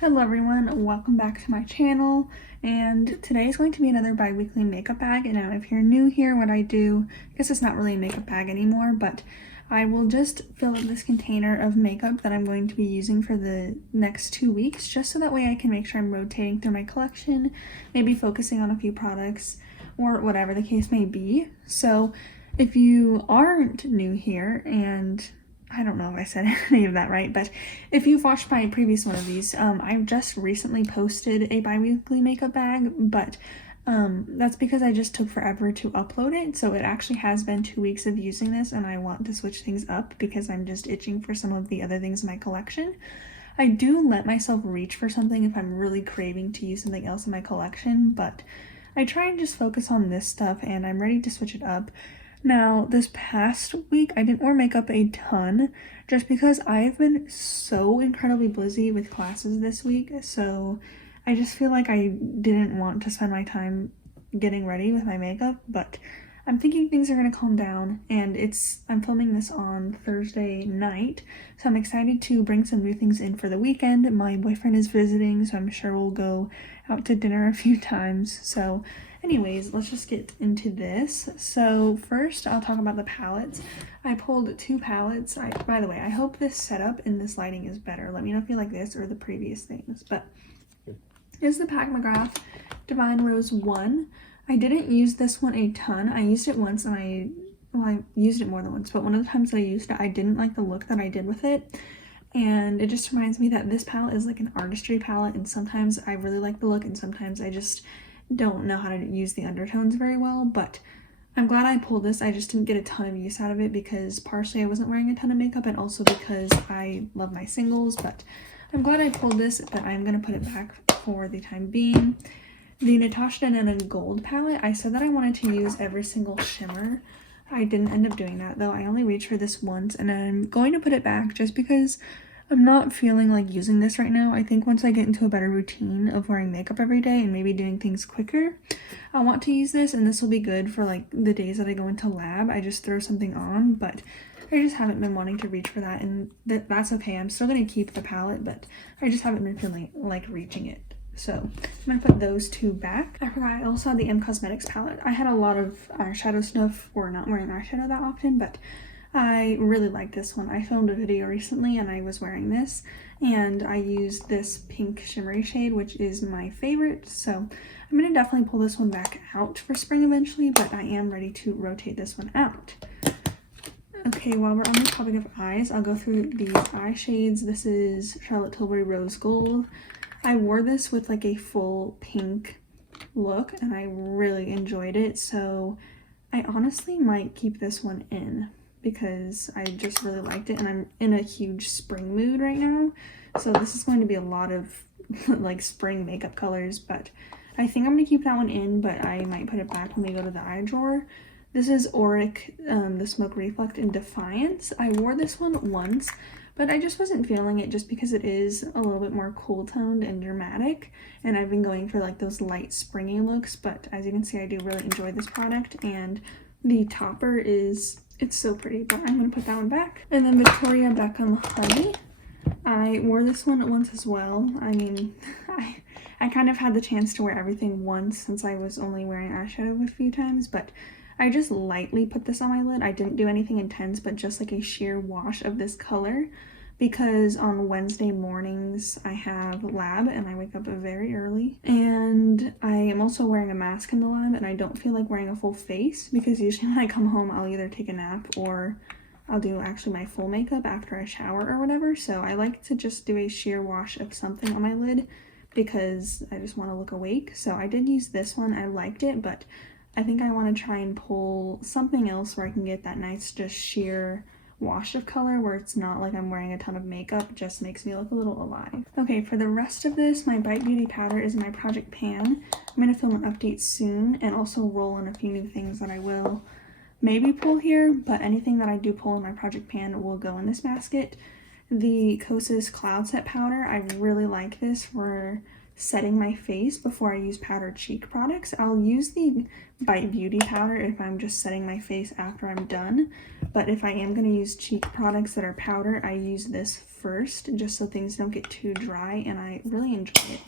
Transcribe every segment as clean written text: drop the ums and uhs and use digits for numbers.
Hello everyone, welcome back to my channel, and today is going to be another bi-weekly makeup bag. And now if you're new here, what I do, I guess it's not really a makeup bag anymore, but I will just fill up this container of makeup that I'm going to be using for the next 2 weeks, just so that way I can make sure I'm rotating through my collection, maybe focusing on a few products, or whatever the case may be. So if you aren't new here, and I don't know if I said any of that right, but if you've watched my previous one of these, I've just recently posted a bi-weekly makeup bag, but that's because I just took forever to upload it. So it actually has been 2 weeks of using this, and I want to switch things up because I'm just itching for some of the other things in my collection. I do let myself reach for something if I'm really craving to use something else in my collection, but I try and just focus on this stuff, and I'm ready to switch it up. Now, this past week, I didn't wear makeup a ton just because I've been so incredibly busy with classes this week. So I just feel like I didn't want to spend my time getting ready with my makeup, but I'm thinking things are going to calm down, and I'm filming this on Thursday night, so I'm excited to bring some new things in for the weekend. My boyfriend is visiting, so I'm sure we'll go out to dinner a few times. So anyways, let's just get into this. So first, I'll talk about the palettes. I pulled 2 palettes. By the way, I hope this setup and this lighting is better. Let me know if you like this or the previous things. But this is the Mcgrath Divine Rose 1. I didn't use this one a ton. I used it once, and I used it more than once, but one of the times that I used it, I didn't like the look that I did with it. And it just reminds me that this palette is like an artistry palette, and sometimes I really like the look, and sometimes I just don't know how to use the undertones very well. But I'm glad I pulled this. I just didn't get a ton of use out of it because partially I wasn't wearing a ton of makeup, and also because I love my singles. But I'm glad I pulled this, but I'm going to put it back for the time being. The Natasha Denona Gold palette, I said that I wanted to use every single shimmer. I didn't end up doing that though. I only reached for this once, and I'm going to put it back just because I'm not feeling like using this right now. I think once I get into a better routine of wearing makeup every day and maybe doing things quicker, I want to use this, and this will be good for like the days that I go into lab. I just throw something on, but I just haven't been wanting to reach for that, and that's okay. I'm still going to keep the palette, but I just haven't been feeling like reaching it. So I'm going to put those 2 back. I forgot I also had the M Cosmetics palette. I had a lot of eyeshadow stuff for not wearing eyeshadow that often, but I really like this one. I filmed a video recently and I was wearing this, and I used this pink shimmery shade, which is my favorite. So I'm going to definitely pull this one back out for spring eventually, but I am ready to rotate this one out. Okay, while we're on the topic of eyes, I'll go through these eye shades. This is Charlotte Tilbury Rose Gold. I wore this with like a full pink look, and I really enjoyed it, so I honestly might keep this one in because I just really liked it, and I'm in a huge spring mood right now, so this is going to be a lot of like spring makeup colors. But I think I'm going to keep that one in, but I might put it back when we go to the eye drawer. This is Auric, the Smoke Reflect in Defiance. I wore this one once, but I just wasn't feeling it just because it is a little bit more cool toned and dramatic, and I've been going for like those light springy looks. But as you can see, I do really enjoy this product, and the topper it's so pretty, but I'm going to put that one back. And then Victoria Beckham Honey. I wore this one once as well. I mean, I kind of had the chance to wear everything once since I was only wearing eyeshadow a few times, but I just lightly put this on my lid. I didn't do anything intense, but just like a sheer wash of this color, because on Wednesday mornings I have lab and I wake up very early, and I am also wearing a mask in the lab, and I don't feel like wearing a full face because usually when I come home I'll either take a nap or I'll do actually my full makeup after I shower or whatever. So I like to just do a sheer wash of something on my lid because I just want to look awake. So I did use this one. I liked it, but I think I want to try and pull something else where I can get that nice just sheer wash of color where it's not like I'm wearing a ton of makeup. It just makes me look a little alive. Okay, for the rest of this, my Bite Beauty powder is in my project pan. I'm going to film an update soon and also roll in a few new things that I will maybe pull here, but anything that I do pull in my project pan will go in this basket. The Kosas Cloud Set powder, I really like this for setting my face before I use powdered cheek products. I'll use the Bite Beauty powder if I'm just setting my face after I'm done, but if I am going to use cheek products that are powder, I use this first, just so things don't get too dry, and I really enjoy it.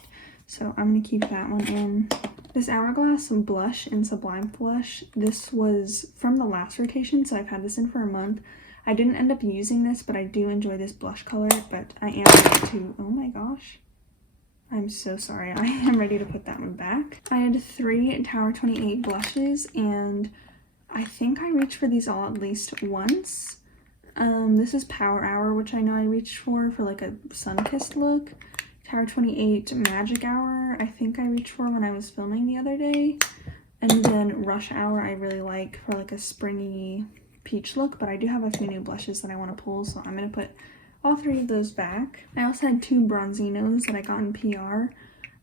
So I'm going to keep that one in. This Hourglass blush in Sublime Flush, this was from the last rotation, so I've had this in for a month. I didn't end up using this, but I do enjoy this blush color, but I am ready to, oh my gosh. I'm so sorry, I am ready to put that one back. I had 3 Tower 28 blushes, and I think I reached for these all at least once. This is Power Hour, which I know I reached for like a sun-kissed look. Tower 28 Magic Hour, I think I reached for when I was filming the other day. And then Rush Hour I really like for like a springy peach look, but I do have a few new blushes that I want to pull, so I'm going to put all 3 of those back. I also had 2 Bronzinos that I got in PR,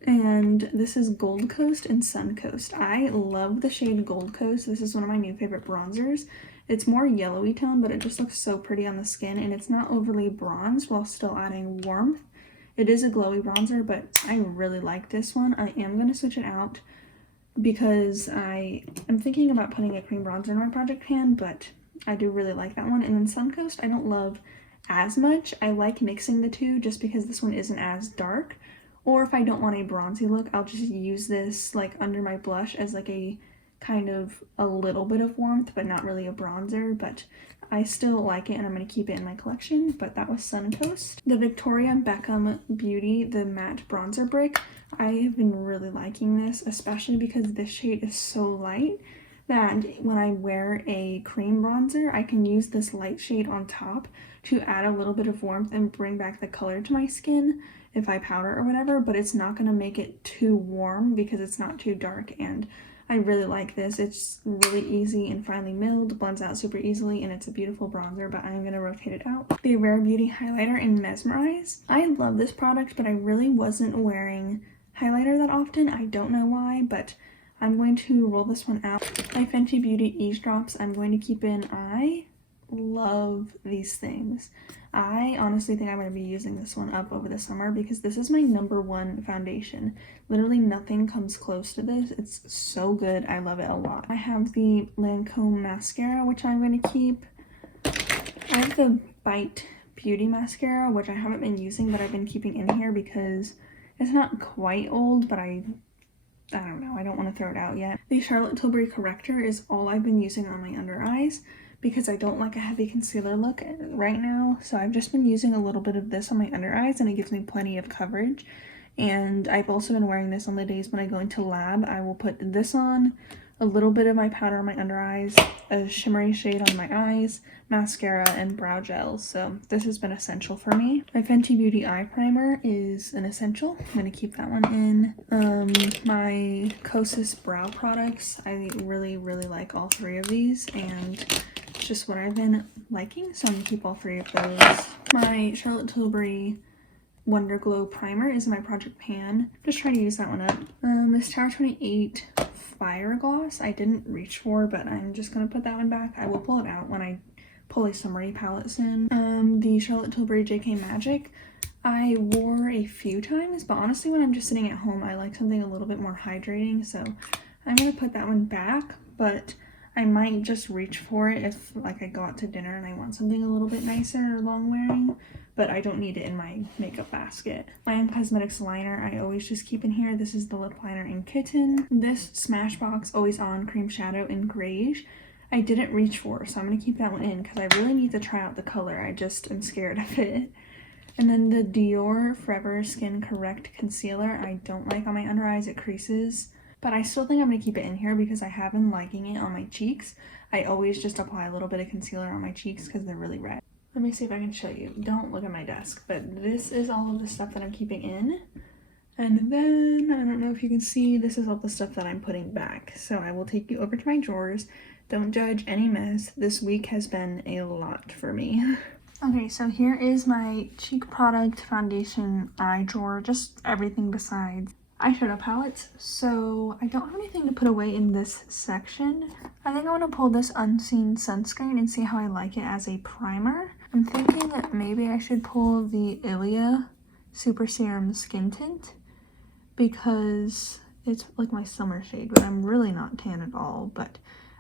and this is Gold Coast and Sun Coast. I love the shade Gold Coast. This is one of my new favorite bronzers. It's more yellowy tone, but it just looks so pretty on the skin, and it's not overly bronzed while still adding warmth. It is a glowy bronzer, but I really like this one. I am going to switch it out because I am thinking about putting a cream bronzer in my project pan, but I do really like that one. And then Sun Coast, I don't love as much. I like mixing the two just because this one isn't as dark. Or if I don't want a bronzy look, I'll just use this like under my blush as like a kind of a little bit of warmth, but not really a bronzer. But I still like it, and I'm going to keep it in my collection. But that was Sun Coast. The Victoria Beckham Beauty, the matte bronzer brick, I have been really liking this, especially because this shade is so light that when I wear a cream bronzer, I can use this light shade on top to add a little bit of warmth and bring back the color to my skin if I powder or whatever, but it's not going to make it too warm because it's not too dark, and I really like this. It's really easy and finely milled, blends out super easily, and it's a beautiful bronzer, but I'm going to rotate it out. The Rare Beauty highlighter in Mesmerized. I love this product, but I really wasn't wearing highlighter that often. I don't know why, but I'm going to roll this one out. My Fenty Beauty Eavesdrops I'm going to keep in. I love these things. I honestly think I'm going to be using this one up over the summer because this is my #1 foundation. Literally nothing comes close to this. It's so good. I love it a lot. I have the Lancome mascara, which I'm going to keep. I have the Bite Beauty mascara, which I haven't been using, but I've been keeping in here because it's not quite old, but I don't know. I don't want to throw it out yet. The Charlotte Tilbury corrector is all I've been using on my under eyes because I don't like a heavy concealer look right now. So I've just been using a little bit of this on my under eyes, and it gives me plenty of coverage. And I've also been wearing this on the days when I go into lab. I will put this on, a little bit of my powder on my under eyes, a shimmery shade on my eyes, mascara, and brow gels. So this has been essential for me. My Fenty Beauty eye primer is an essential. I'm going to keep that one in. My Kosas brow products, I really like all 3 of these, and it's just what I've been liking, so I'm going to keep all 3 of those. My Charlotte Tilbury Wonder Glow primer is in my project pan. Just try to use that one up. This Tower 28 Fire Gloss I didn't reach for, but I'm just going to put that one back. I will pull it out when I pull a summery palette soon. The Charlotte Tilbury JK Magic I wore a few times, but honestly when I'm just sitting at home I like something a little bit more hydrating, so I'm going to put that one back, but I might just reach for it if like I go out to dinner and I want something a little bit nicer or long wearing, but I don't need it in my makeup basket. My Cosmetics liner I always just keep in here. This is the lip liner in Kitten. This Smashbox Always On Cream Shadow in Greige I didn't reach for, so I'm going to keep that one in because I really need to try out the color. I just am scared of it. And then the Dior Forever Skin Correct Concealer I don't like on my under eyes. It creases. But I still think I'm going to keep it in here because I have been liking it on my cheeks. I always just apply a little bit of concealer on my cheeks because they're really red. Let me see if I can show you. Don't look at my desk, but this is all of the stuff that I'm keeping in. And then, I don't know if you can see, this is all the stuff that I'm putting back. So I will take you over to my drawers. Don't judge any mess. This week has been a lot for me. Okay, so here is my cheek product, foundation, eye drawer, just everything besides eyeshadow palettes. So I don't have anything to put away in this section. I think I want to pull this Unseen sunscreen and see how I like it as a primer. I'm thinking that maybe I should pull the Ilia Super Serum Skin Tint because it's like my summer shade, but I'm really not tan at all. But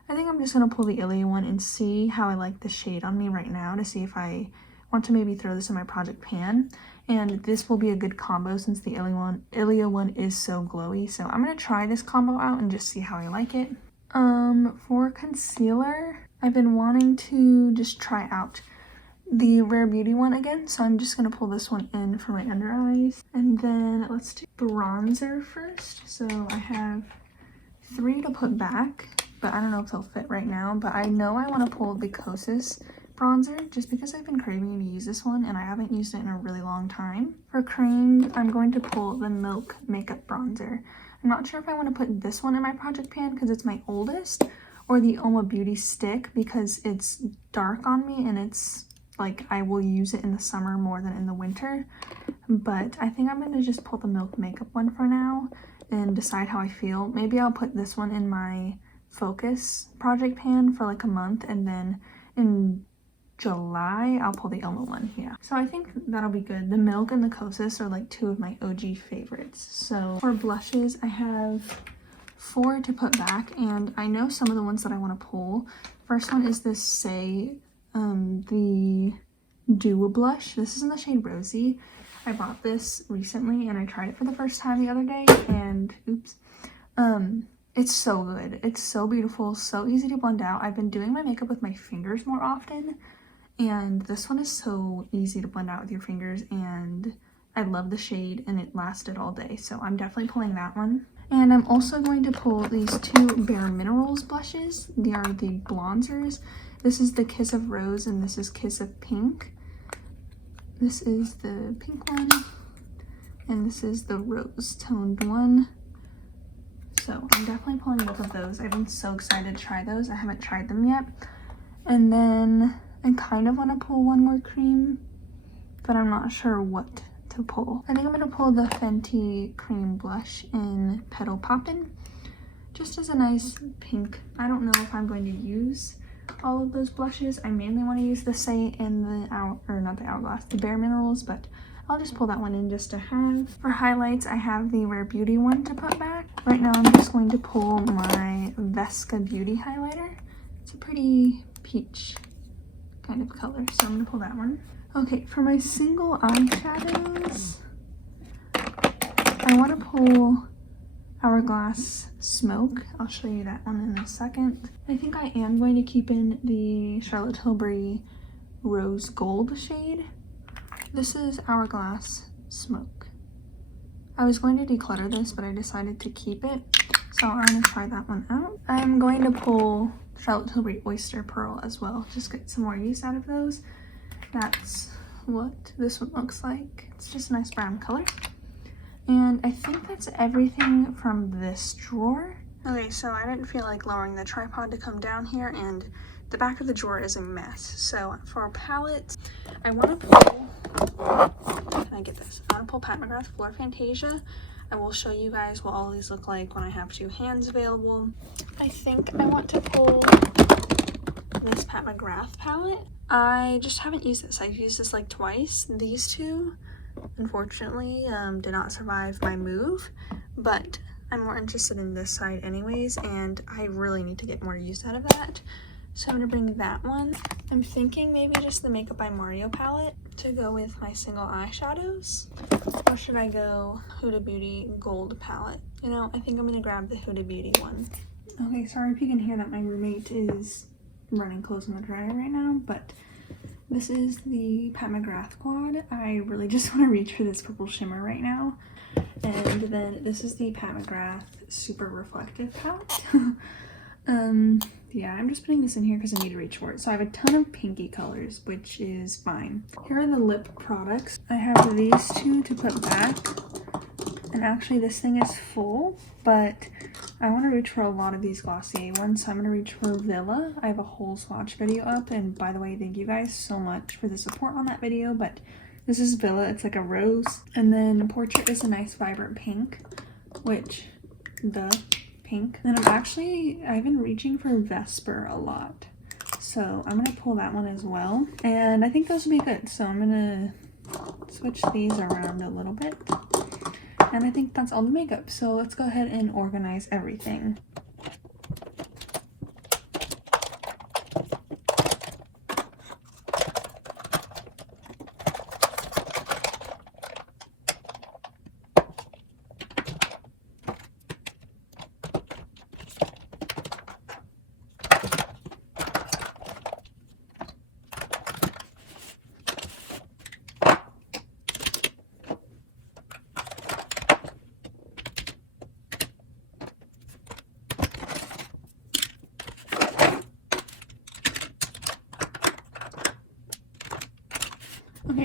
I think I'm just going to pull the Ilia one and see how I like the shade on me right now to see if I want to maybe throw this in my project pan. And this will be a good combo since the Ilia one is so glowy. So I'm going to try this combo out and just see how I like it. For concealer, I've been wanting to just try out the Rare Beauty one again. So I'm just going to pull this one in for my under eyes. And then let's do bronzer first. So I have 3 to put back, but I don't know if they'll fit right now. But I know I want to pull the Kosas bronzer just because I've been craving to use this one and I haven't used it in a really long time. For creams, I'm going to pull the Milk Makeup Bronzer. I'm not sure if I want to put this one in my project pan because it's my oldest, or the Oma Beauty stick because it's dark on me and it's like I will use it in the summer more than in the winter. But I think I'm going to just pull the Milk Makeup one for now and decide how I feel. Maybe I'll put this one in my Focus project pan for like a month, and then in July I'll pull the Elmo one. Yeah, so I think that'll be good. The Milk and the Kosas are like 2 of my OG favorites. So for blushes, I have 4 to put back, and I know some of the ones that I want to pull. First one is this Say the Dew blush. This is in the shade Rosy. I bought this recently and I tried it for the first time the other day, and oops, it's so good. It's so beautiful, so easy to blend out. I've been doing my makeup with my fingers more often, and this one is so easy to blend out with your fingers, and I love the shade and it lasted all day. So I'm definitely pulling that one. And I'm also going to pull these 2 Bare Minerals blushes. They are the bronzers. This is the Kiss of Rose and this is Kiss of Pink. This is the pink one and this is the rose toned one. So I'm definitely pulling both of those. I've been so excited to try those. I haven't tried them yet. And then I kind of want to pull one more cream, but I'm not sure what to pull. I think I'm going to pull the Fenty cream blush in Petal Poppin', just as a nice pink. I don't know if I'm going to use all of those blushes. I mainly want to use the Say in the Bare Minerals, but I'll just pull that one in just to have. For highlights, I have the Rare Beauty one to put back. Right now I'm just going to pull my Vesca Beauty highlighter. It's a pretty peach kind of color, so I'm going to pull that one. Okay, for my single eyeshadows, I want to pull Hourglass Smoke. I'll show you that one in a second. I think I am going to keep in the Charlotte Tilbury Rose Gold shade. This is Hourglass Smoke. I was going to declutter this, but I decided to keep it, so I'm going to try that one out. I'm going to pull Charlotte Tilbury Oyster Pearl as well, just get some more use out of those. That's what this one looks like. It's just a nice brown color. And I think that's everything from this drawer. Okay, so I didn't feel like lowering the tripod to come down here, and the back of the drawer is a mess. So for a palette, I want to pull, can I get this? I want to pull Pat McGrath Fleur Fantasia. I will show you guys what all these look like when I have 2 hands available. I think I want to pull this Pat McGrath palette. I just haven't used this. I've used this like twice. These 2, unfortunately, did not survive my move, but I'm more interested in this side anyways, and I really need to get more use out of that. So I'm going to bring that one. I'm thinking maybe just the Makeup by Mario palette to go with my single eyeshadows. Or should I go Huda Beauty Gold palette? You know, I think I'm going to grab the Huda Beauty one. Okay, sorry if you can hear that my roommate is running clothes in the dryer right now, but this is the Pat McGrath quad. I really just want to reach for this purple shimmer right now. And then this is the Pat McGrath Super Reflective palette. Yeah, I'm just putting this in here because I need to reach for it. So I have a ton of pinky colors, which is fine. Here are the lip products. I have these 2 to put back. And actually this thing is full, but I want to reach for a lot of these Glossier ones. So I'm going to reach for Villa. I have a whole swatch video up. And by the way, thank you guys so much for the support on that video. But this is Villa. It's like a rose. And then Portrait is a nice vibrant pink, which pink. And I've been reaching for Vesper a lot, so I'm gonna pull that one as well, and I think those will be good. So I'm gonna switch these around a little bit, and I think that's all the makeup. So let's go ahead and organize everything.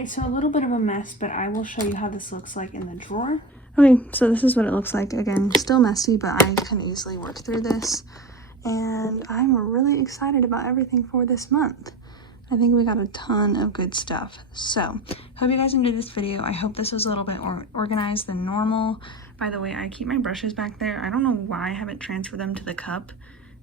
Alright, so a little bit of a mess, but I will show you how this looks like in the drawer. Okay, so this is what it looks like. Again, still messy, but I can easily work through this. And I'm really excited about everything for this month. I think we got a ton of good stuff. So, hope you guys enjoyed this video. I hope this was a little bit more organized than normal. By the way, I keep my brushes back there. I don't know why I haven't transferred them to the cup,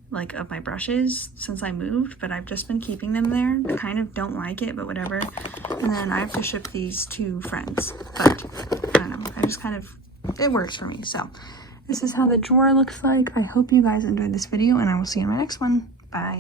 like, of my brushes since I moved, but I've just been keeping them there. I kind of don't like it, but whatever. And then I have to ship these to friends, but I don't know. I just kind of, it works for me. So, this is how the drawer looks like. I hope you guys enjoyed this video, and I will see you in my next one. Bye.